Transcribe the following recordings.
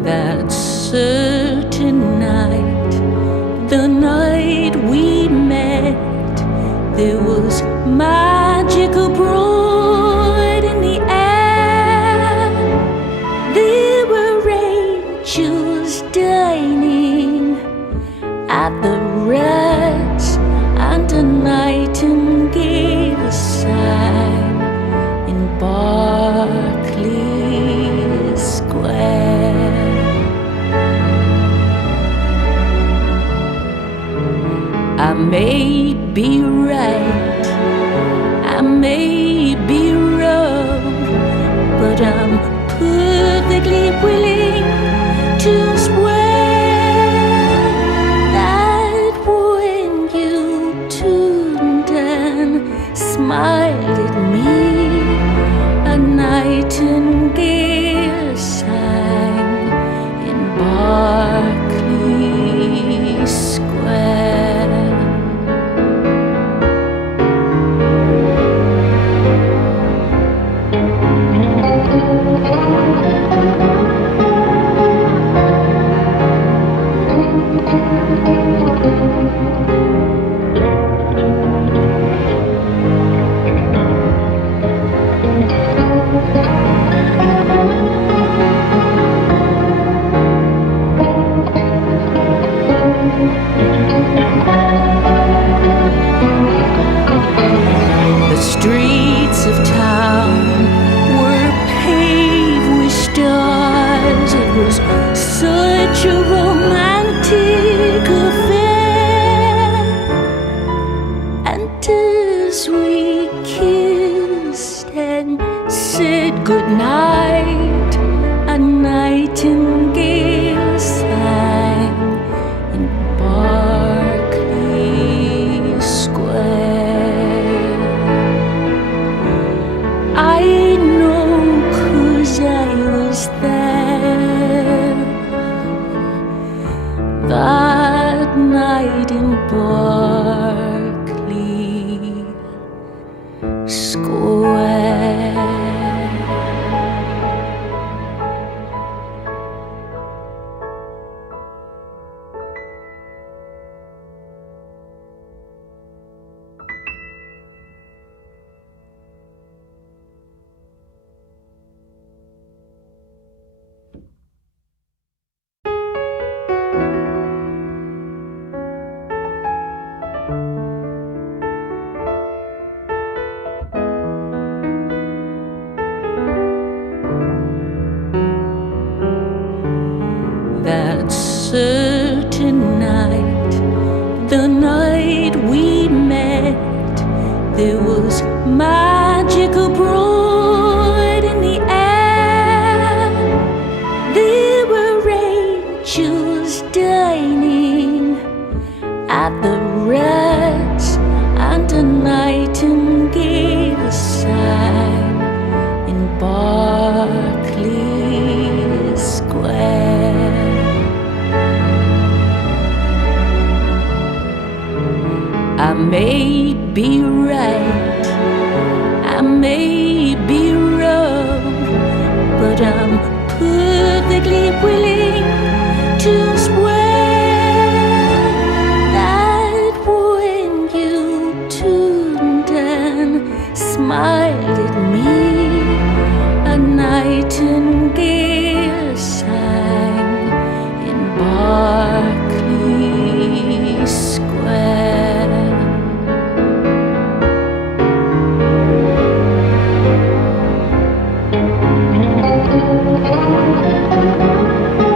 That certain night, the night we met, there was magic abroad in the air. There were angels dining at the Reds, and a nightingale sang in Berkeley Square. I may be right, I may be wrong, but I'm perfectly willing to swear that when you turned and smiled at me, a nightingale sang in Berkeley Square. The streets of town were paved with stars. It was such a romantic affair. And as we kissed and said goodnight, a nightingale sang in Berkeley Square. I know 'cause I was there that night in Berkeley Square. That certain night, the night we met, there was magic abroad in the air. There were angels dining at the Reds, and a nightingale sang in Berkeley Square. I may be right, I may be wrong, but I'm perfectly willing to swear that when you turned and smiled at me, a nightingale sang in Berkeley Square.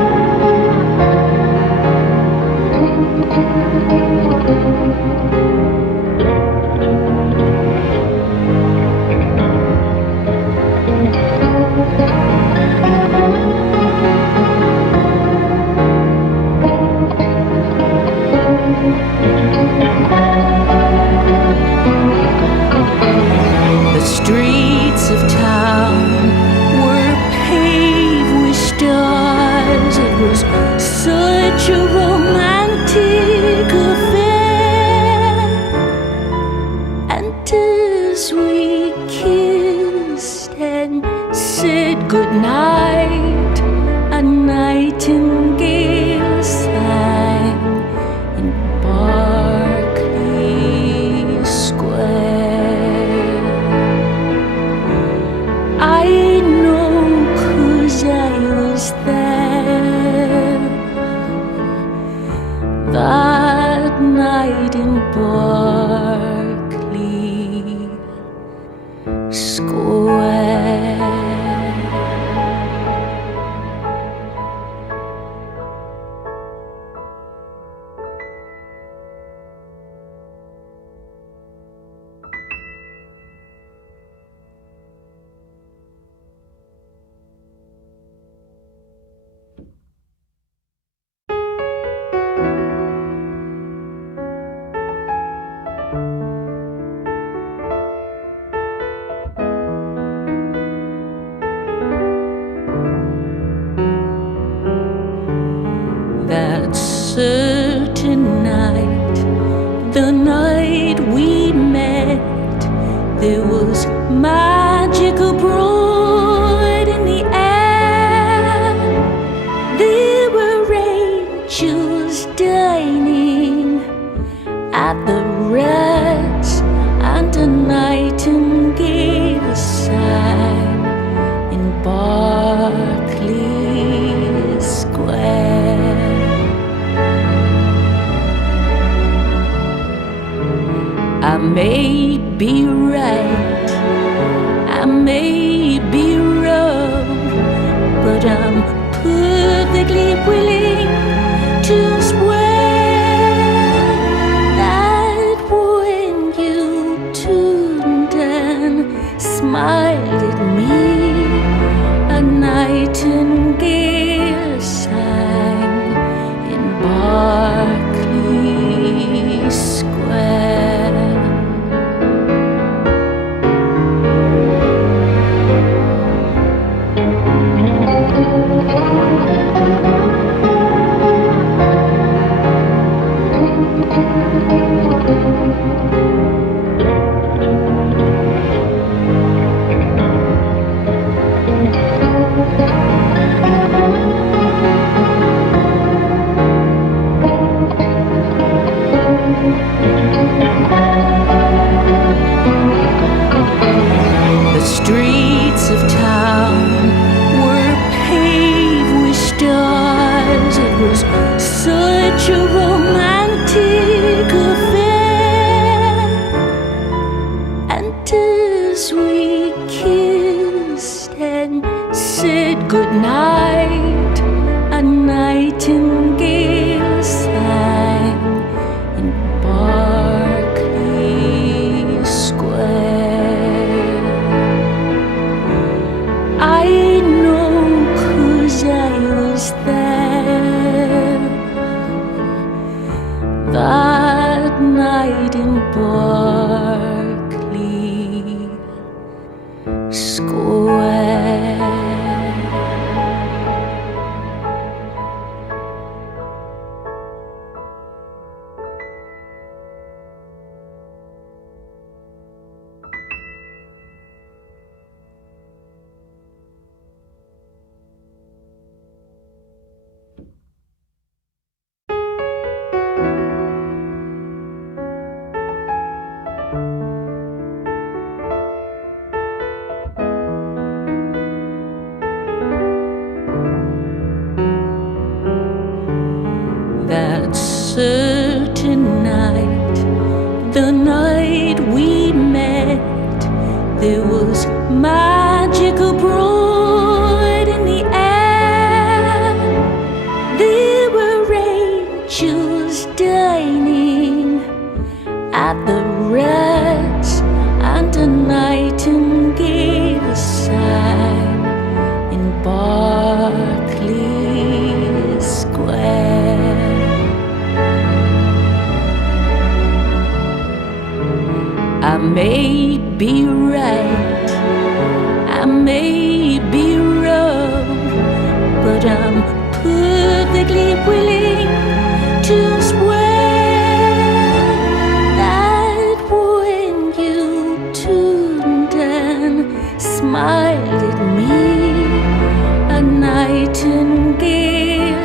nightingale sang in Berkeley Square. I know 'cause I was there that night in Berkeley Square. That certain night, the night we met, there was magical broad in the air. There were angels dining at the Reds, and a nightingale sang in Berkeley Square. I may be right, I may be wrong, but I'm perfectly willing to swear that when you turned and smiled at me, a nightingale sang in Berkeley Square. The streets of town were paved with stars. It was such a romantic affair. And as we kissed and said goodnight, a nightingale sang in Berkeley Square. I know 'cause I was there that night in Berkeley Square. That certain night, the night we met, there was magical broad in the air. There were angels dining at the Reds, and a nightingale sang in Berkeley Square. I may be right, I may be wrong, but I'm perfectly willing to swear that when you turned and smiled at me, a nightingale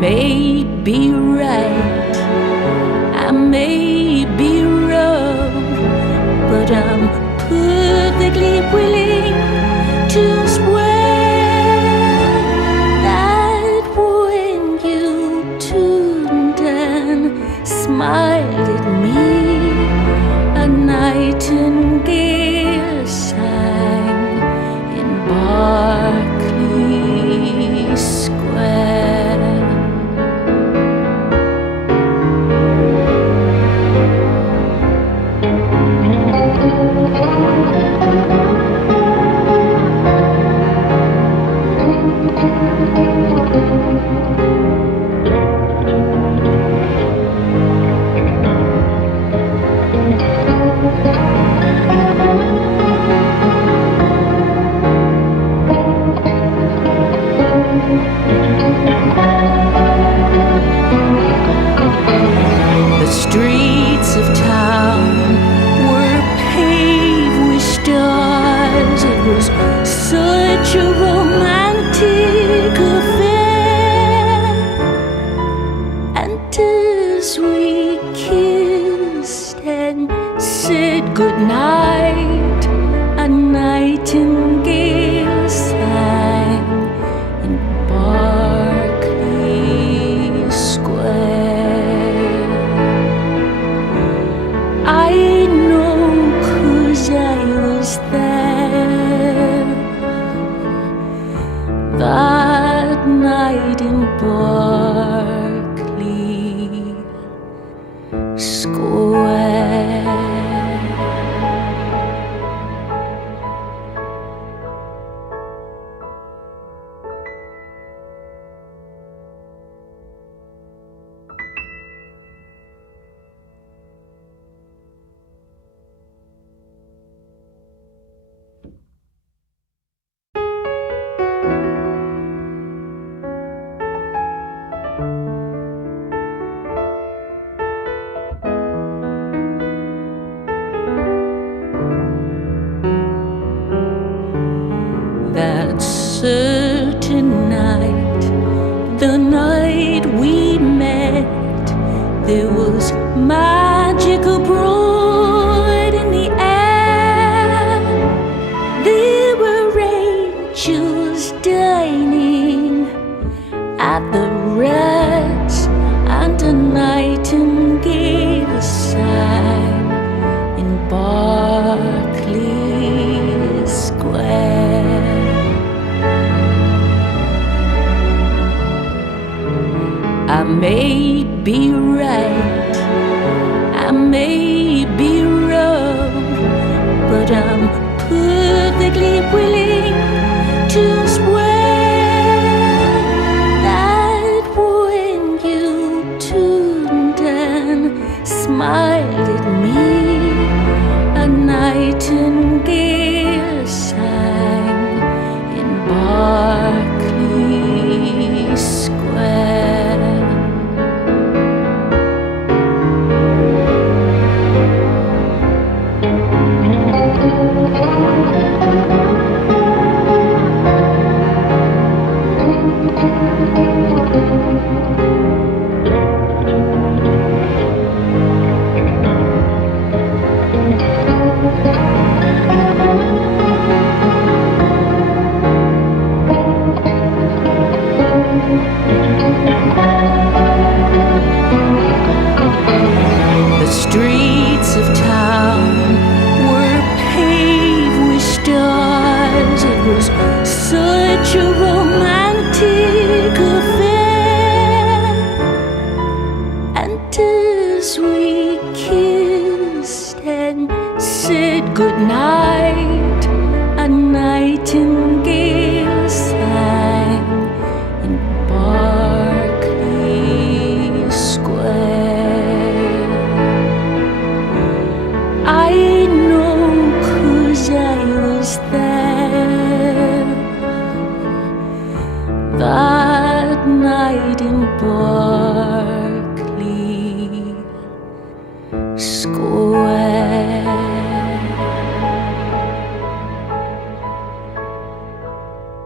may be right, I may be wrong, but I'm perfectly willing to swear that when you turned and smiled at me, a nightingale sang in Berkeley Square. The streets of town were paved with stars. It was such a romantic affair. And as we kissed and said goodnight, a nightingale sang in Berkeley Square. I know 'cause I was there that night in Berkeley Square. That certain night, the night we met, there was magic abroad in the air. There were angels dining at the rest, and a nightingale sang in Berkeley Square. I may be right, I may be wrong, but I'm perfectly willing to swear that when you turned and smiled at me, a nightingale sang in Berkeley Square. The streets of town were paved with stars. It was such a romantic affair. And as we kissed and said goodnight, a nightingale sang in Berkeley Square. I know 'cause I was there that night in Berkeley Square.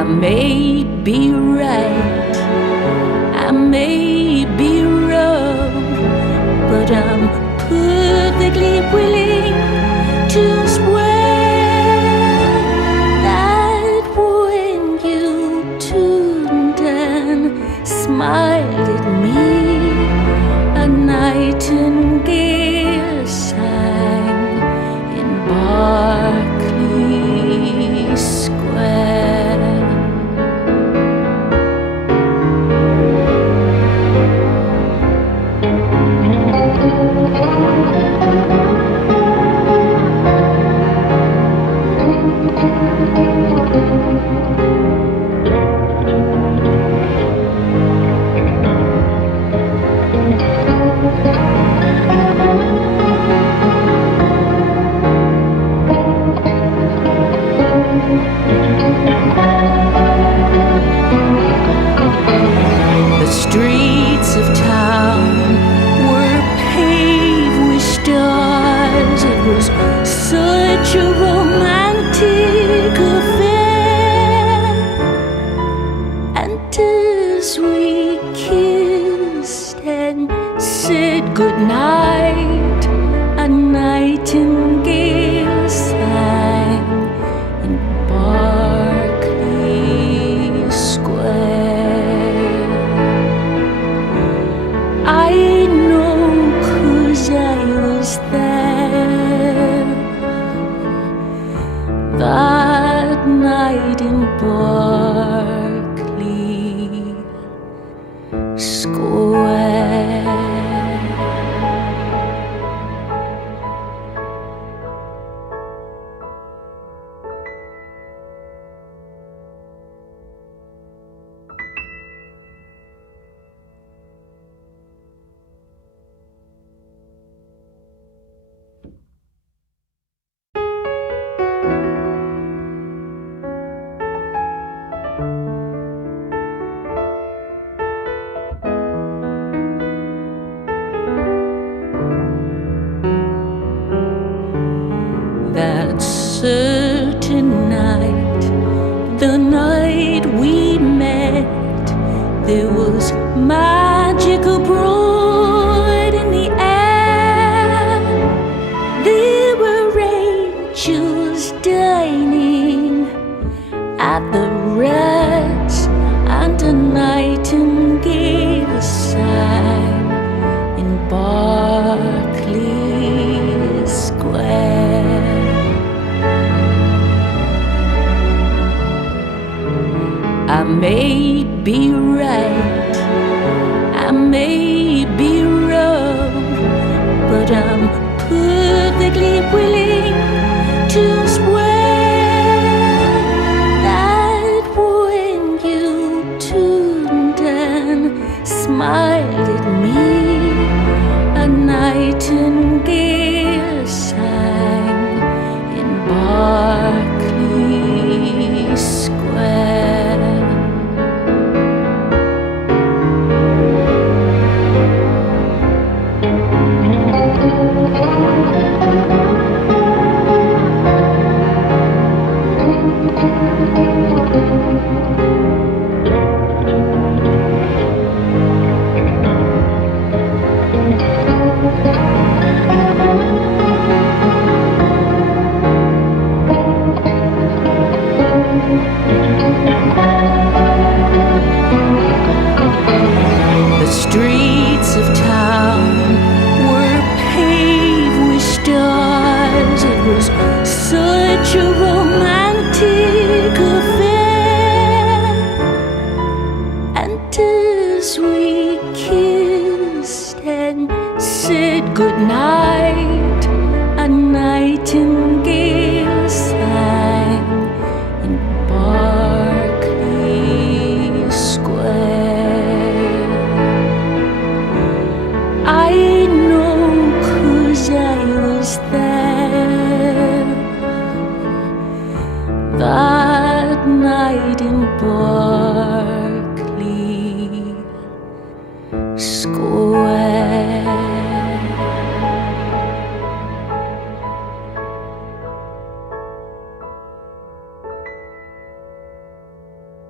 I may be right, I may be wrong, but I'm perfectly willing to swear that when you turned and smiled at me, a nightingale sang in Berkeley Square. The streets of town were paved with stars. It was such a romantic affair. And as we kissed and said goodnight, a nightingale sang in Berkeley Square. I know 'cause I was there that night in Berkeley Square. That certain night, the night we met, there was magic abroad in the air. There were angels dining at the rest, and a nightingale sang in Berkeley Square. I may be right, I may be wrong, but I'm perfectly willing to swear that when you turned and smiled at me, a nightingale sang in Berkeley Square. The streets of town were paved with stars. It was such a romantic affair. And as we kissed and said goodnight, a nightingale sang in Berkeley Square. I know 'cause I was there that night in Berkeley Square.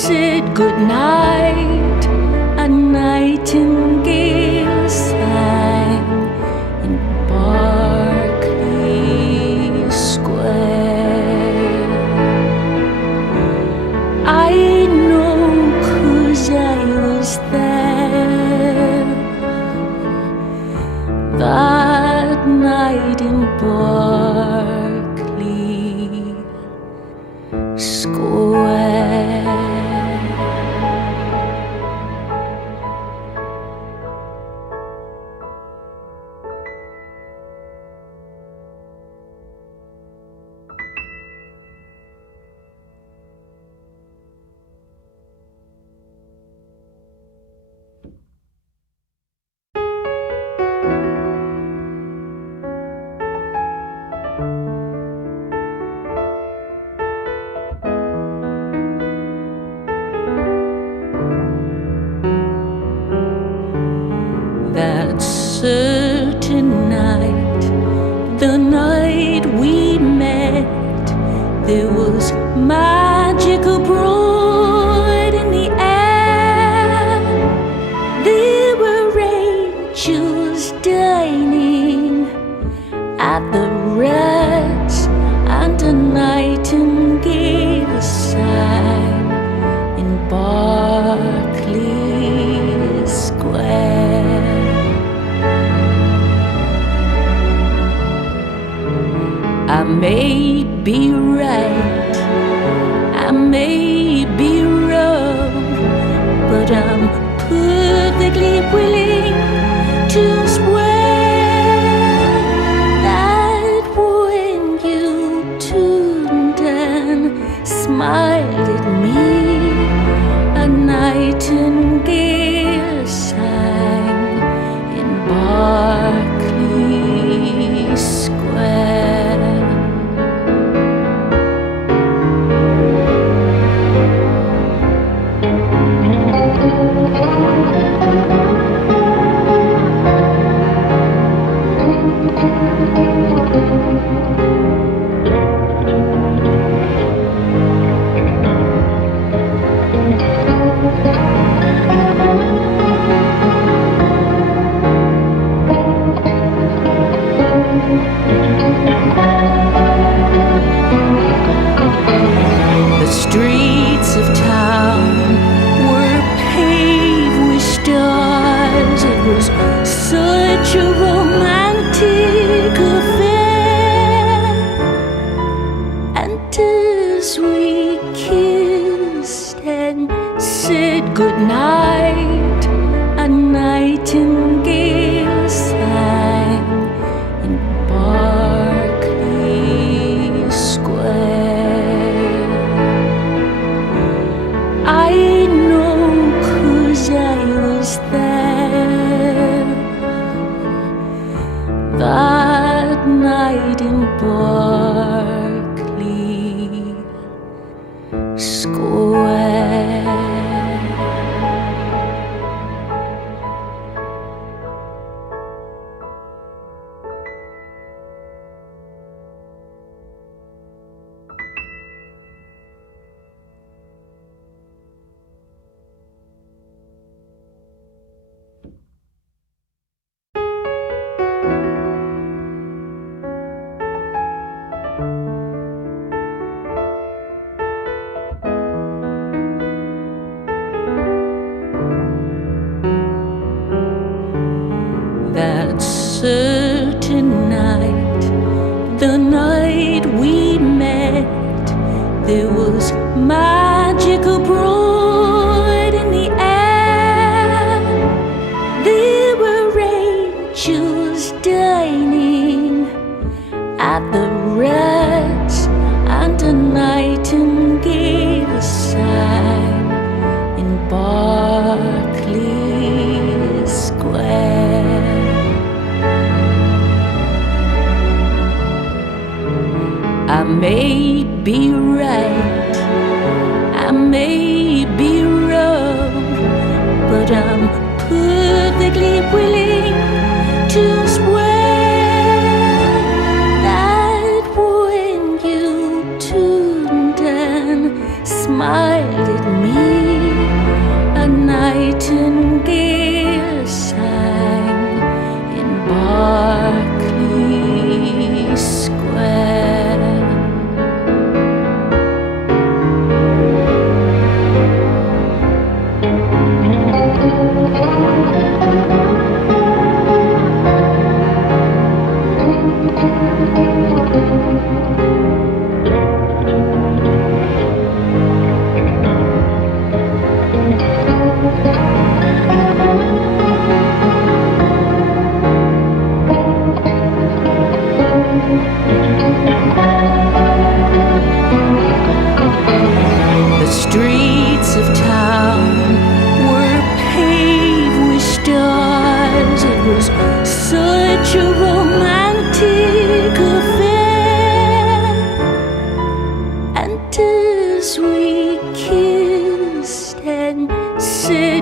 said goodnight, a nightingale sang in Berkeley Square. I know 'cause I was there that night in Berkeley Square. That certain night, the night we met, there was magical broad in the air. There were angels dining at the Reds, and a nightingale sang in Berkeley Square. I may be right, I may be wrong, but I'm perfectly willing to swear that when you turned and smiled at me, a nightingale sang in Berkeley Square. The streets of town were paved with stars. It was such a romantic affair. And as we kissed and said goodnight, a nightingale sang in Berkeley Square. I know 'cause I was there that night in Berkeley Square. That certain night, the night we met, there was magical broad in the air. There were angels dining at the Reds, and a nightingale sang in Berkeley Square. I may be right, I may be wrong, but I'm perfectly willing to swear that when you turned and smiled at me,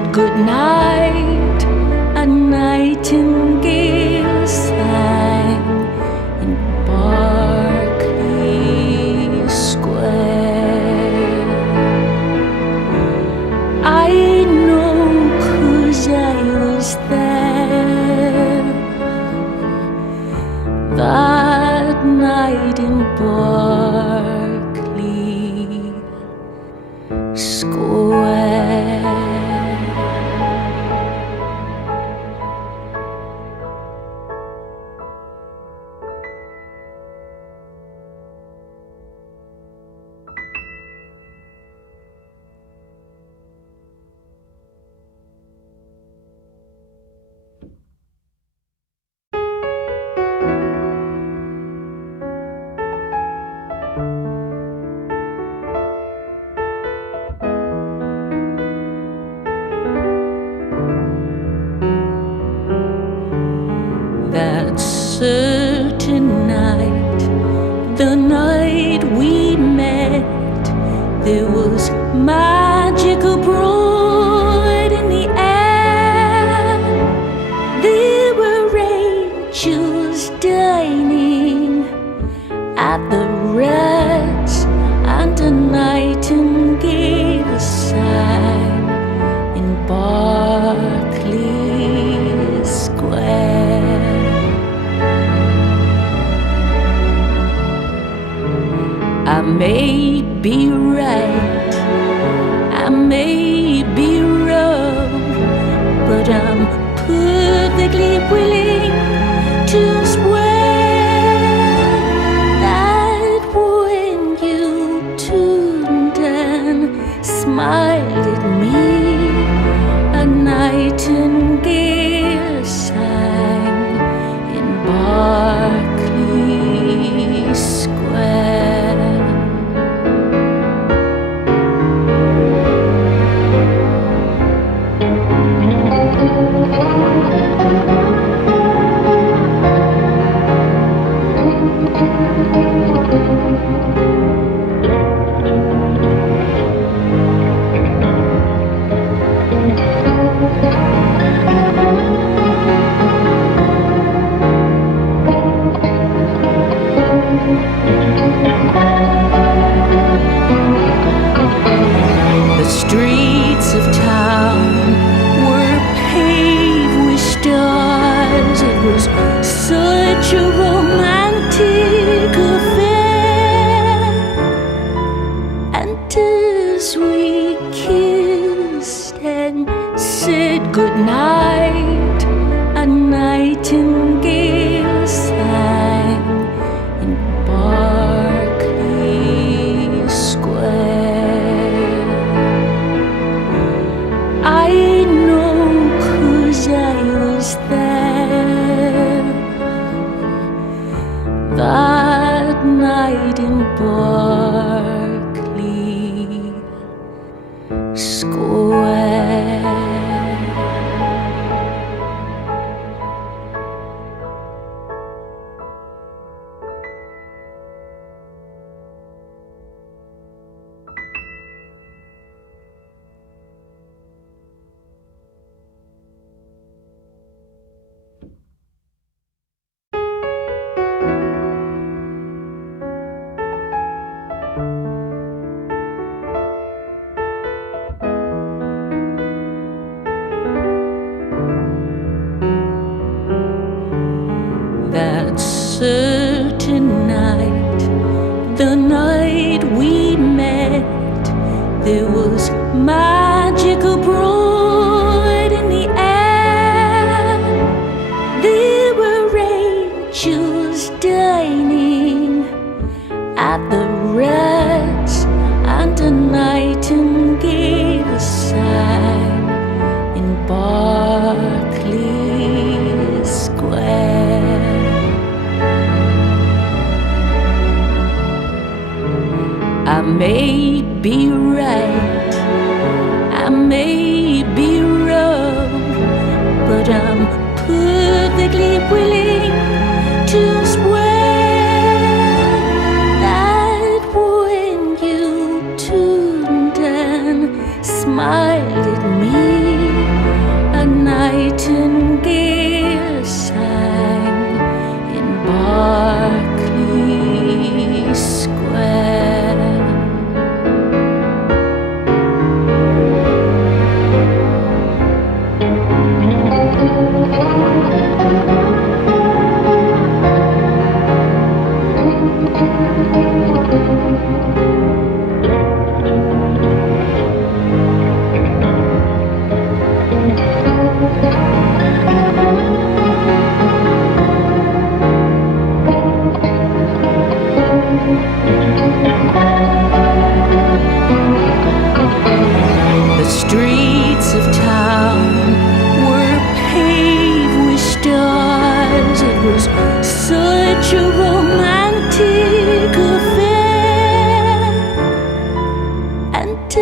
goodnight, a nightingale sang in Berkeley Square. I know 'cause I was there that night in Berkeley Square. That certain night, the night we met, there was magical broad in the air. There were angels dining at the rest, and a nightingale sang in Berkeley Square. I may be right, I may be wrong, but I'm perfectly willing to swear that when you turned and smiled at me, a nightingale sang in Berkeley Square. The streets of town were paved with stars. It was such a romantic affair. And as we kissed and said goodnight, a nightingale sang in Berkeley Square. I know 'cause I was there that night in Berkeley Square. That certain night, the night we met, there was magical broad in the air. There were angels dining at the rest, and a nightingale sang in Berkeley Square. I may be right,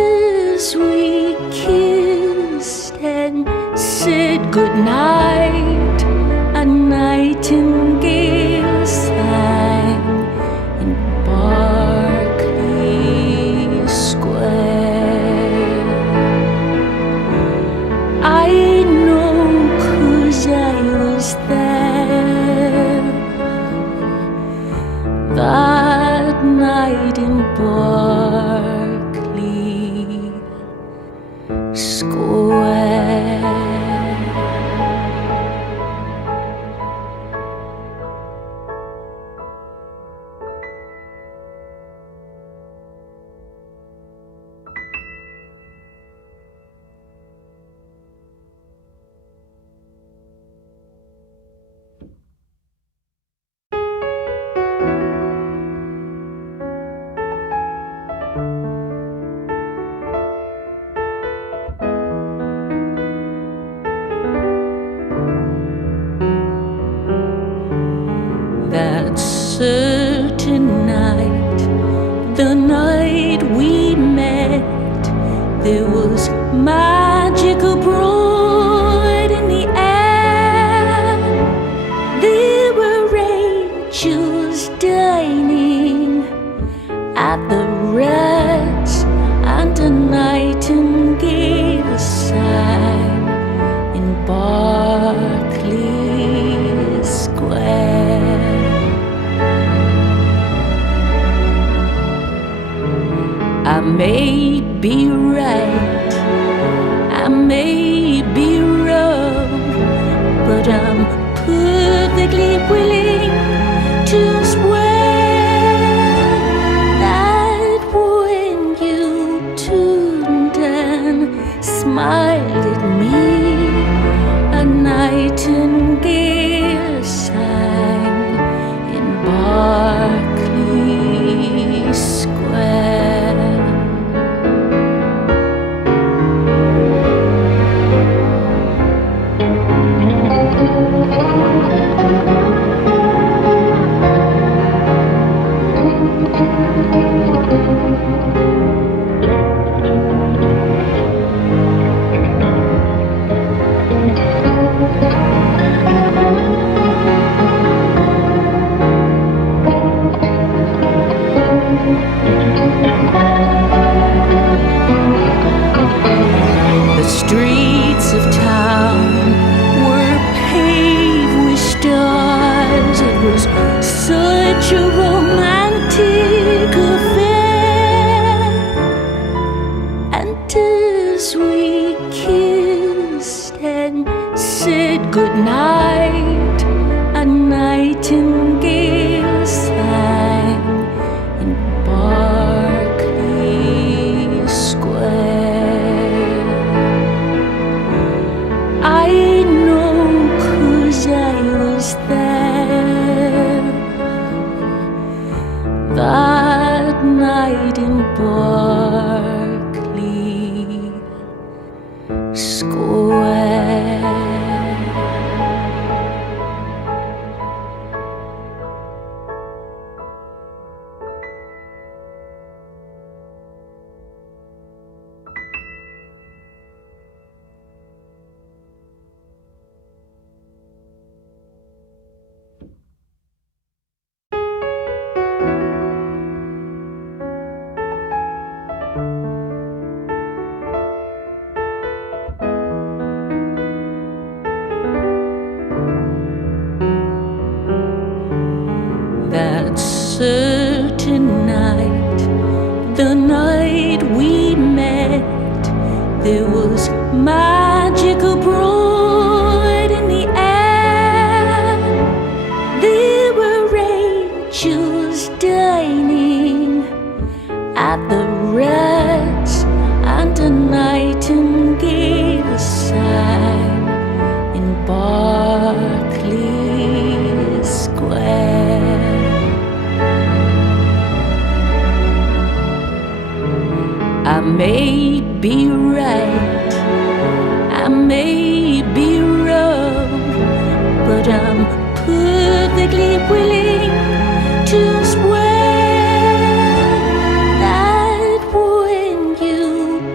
as we kissed and said goodnight, a nightingale sang in Berkeley Square. I know 'cause I was there that night in Berkeley Square. That certain night, the night we met, there was magic abroad in the air. There were angels dining at the Reds, and a nightingale sang in Berkeley Square. I may be right, I may be wrong, but I'm perfectly willing to swear that when you turned and smiled at me, a nightingale sang in Berkeley Square. The streets of town were paved with stars. It was such a romantic affair. And as we kissed and said goodnight, a nightingale sang in Berkeley Square. I know 'cause I was there that night in Berkeley Square. That certain night, the night we met, there was magic abroad in the air. There were angels dining at the Reds, and a nightingale sang in Berkeley Square. I may be right, I may be wrong, but I'm perfectly willing to swear that when you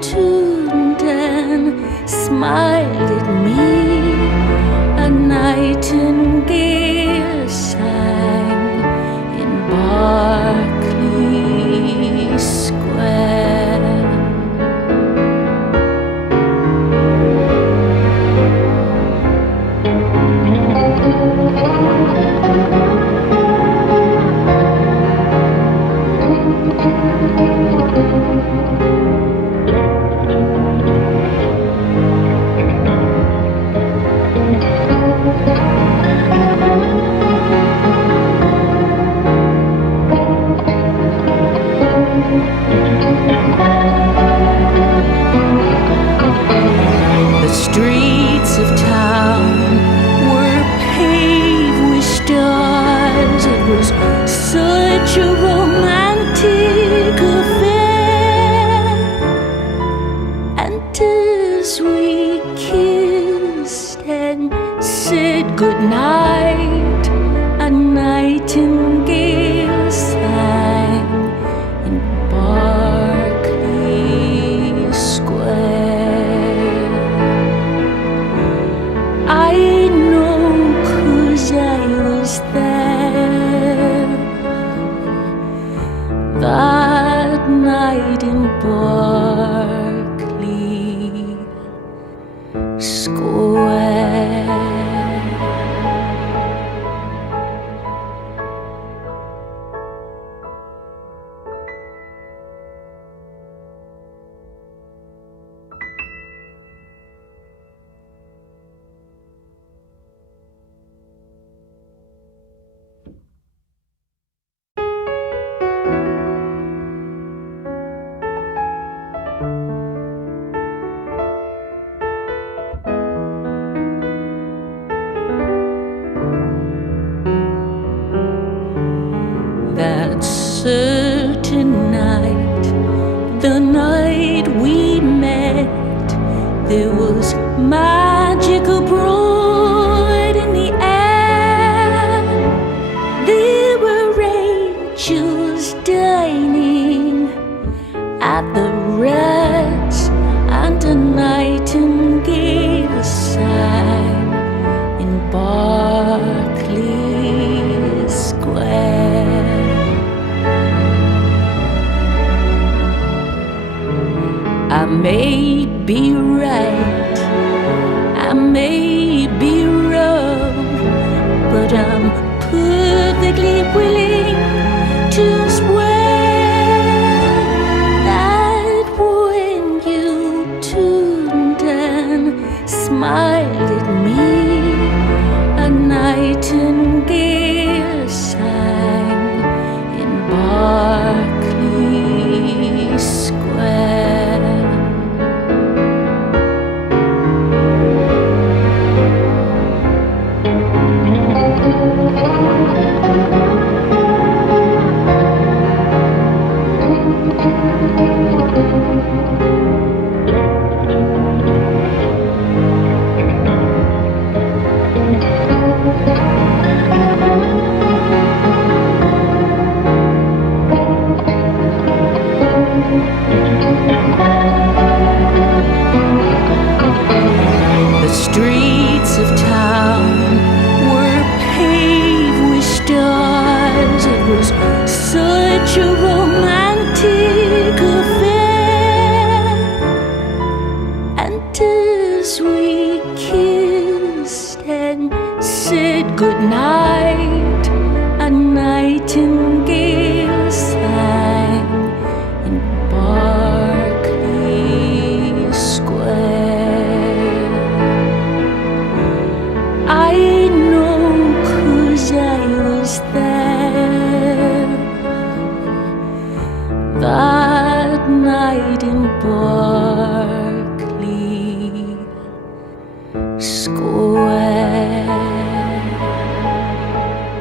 smiled at me. A nightingale sang in Berkeley Square. The streets of town were paved with stars. It was such a romantic affair. And as we kissed and said goodnight, a nightingale sang in Berkeley Square. I know 'cause I was there that night in Berkeley Square. That certain night, the night we met, there was magic abroad in the air. There were angels dining at the rest, and a nightingale sang in Berkeley Square. I may be right, I may be wrong, but I'm perfectly willing to swear that when you turned and smiled at me, a nightingale sang in Berkeley Square. The streets of town were paved with stars. It was such a romantic affair. And as we kissed and said goodnight, a nightingale sang in Berkeley Square. I know 'cause I was there that night in Berkeley Square.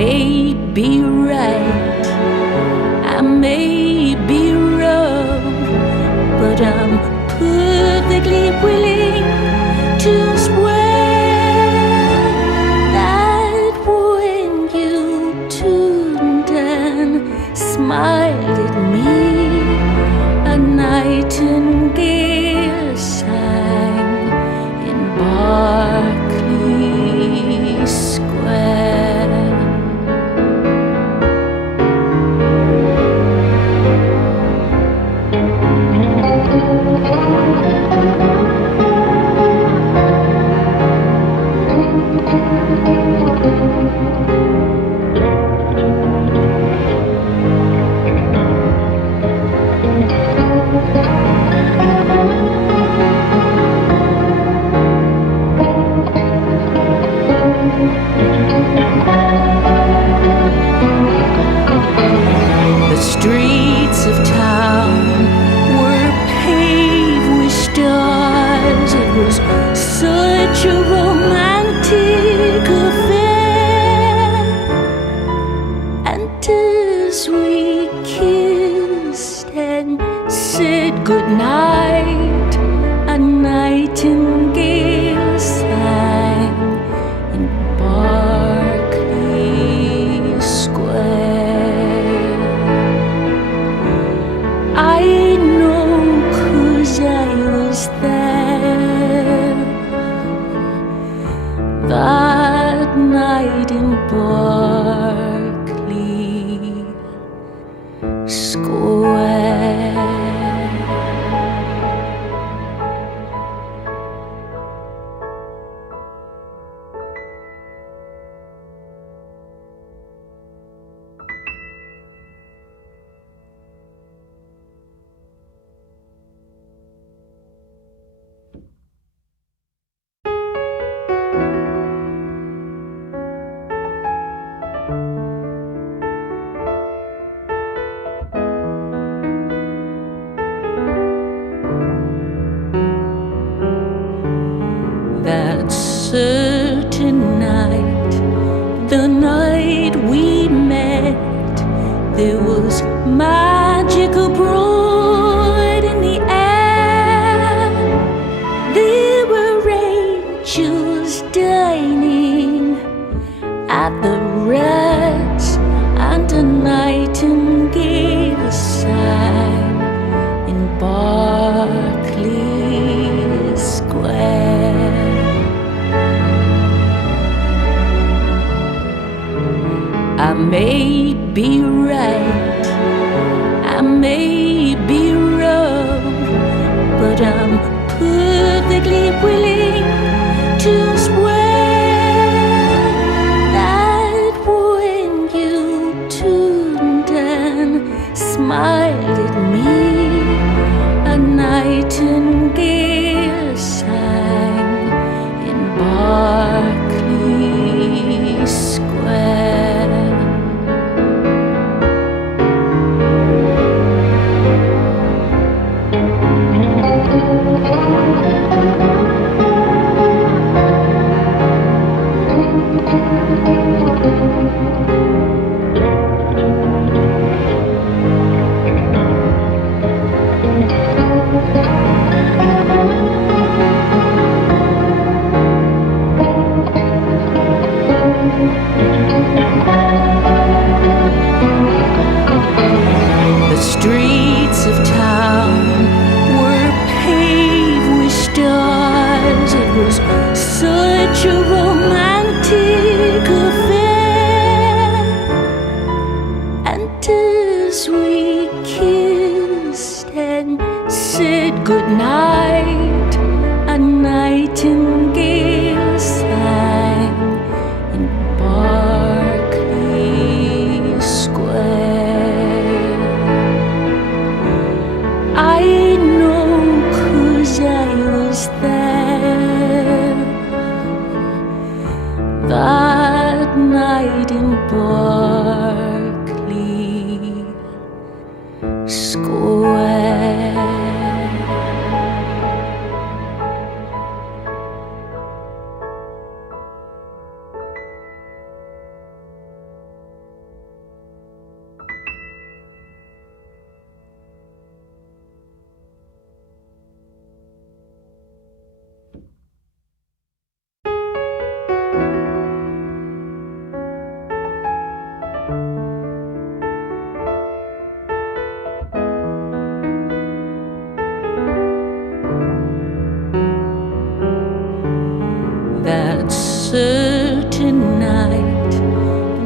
may be right, I may be wrong, but I'm perfectly willing to swear that when you turned and smiled at me, a nightingale sang in Berkeley Square. The streets of town were paved with stars. It was such a romantic affair. And as we kissed and said goodnight, a nightingale sang in Berkeley Square. I know 'cause I was there that night in Berkeley Square. That certain night, the night we met, there was magic abroad in the air. There were angels dining at the rest, and a nightingale sang in Berkeley Square. I may be right, I may be wrong, but I'm perfectly willing to swear that when you turned and smiled at me, a nightingale sang in Berkeley Square.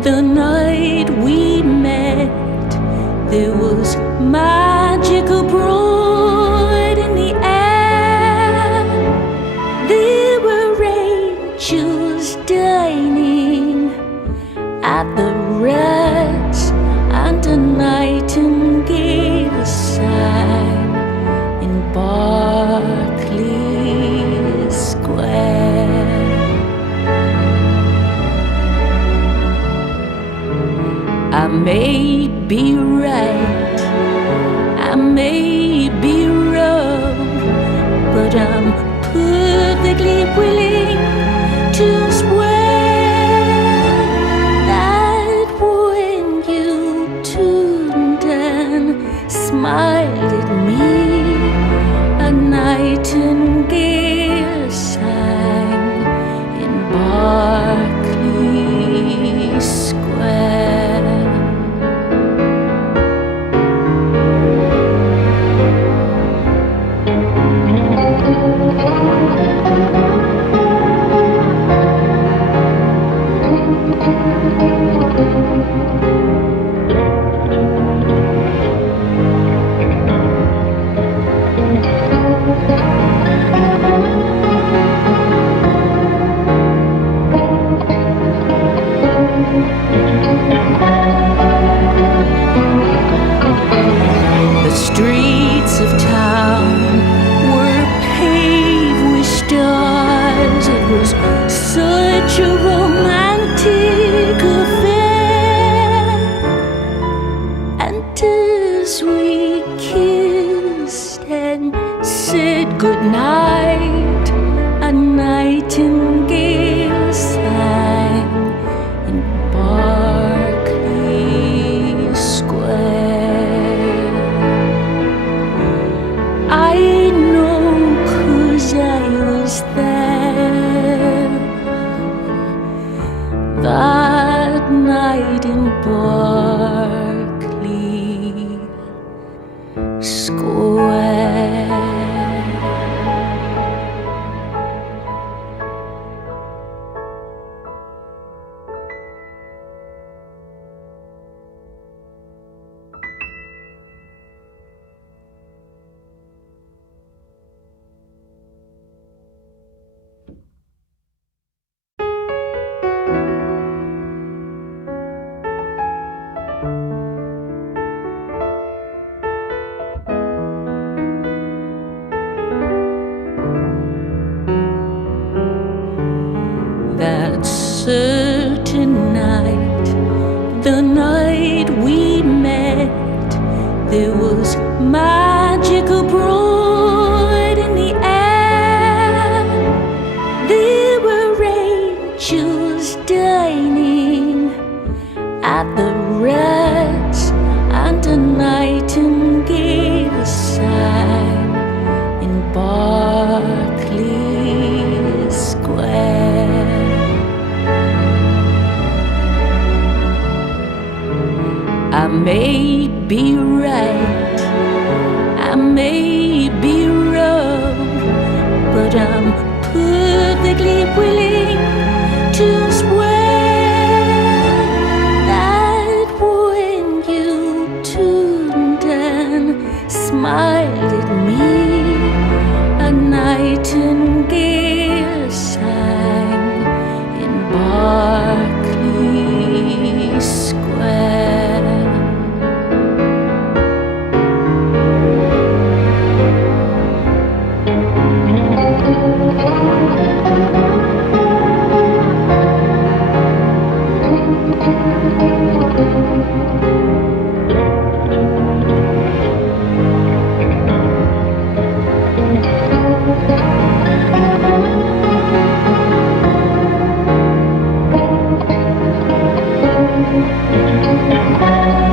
the night we met, there was magical broad in the air. There were angels dining at the Reds, and a nightingale sang in Berkeley Square. I may be right, I may be wrong, but I'm perfectly willing to swear that when you turned and smiled at me, a nightingale sang in Berkeley Square. The streets of town were paved with stars. It was such a romantic affair. And as we kissed and said goodnight, a nightingale sang in Berkeley Square. I know 'cause I was there that night in Berkeley Square. That certain night, the night we met, there was magical broad in the air. There were angels dining at the Reds, and a nightingale sang in Berkeley Square. I may be right, I may be wrong, but I'm perfectly willing to swear that when you turned and smiled at me, a nightingale sang in Berkeley Square.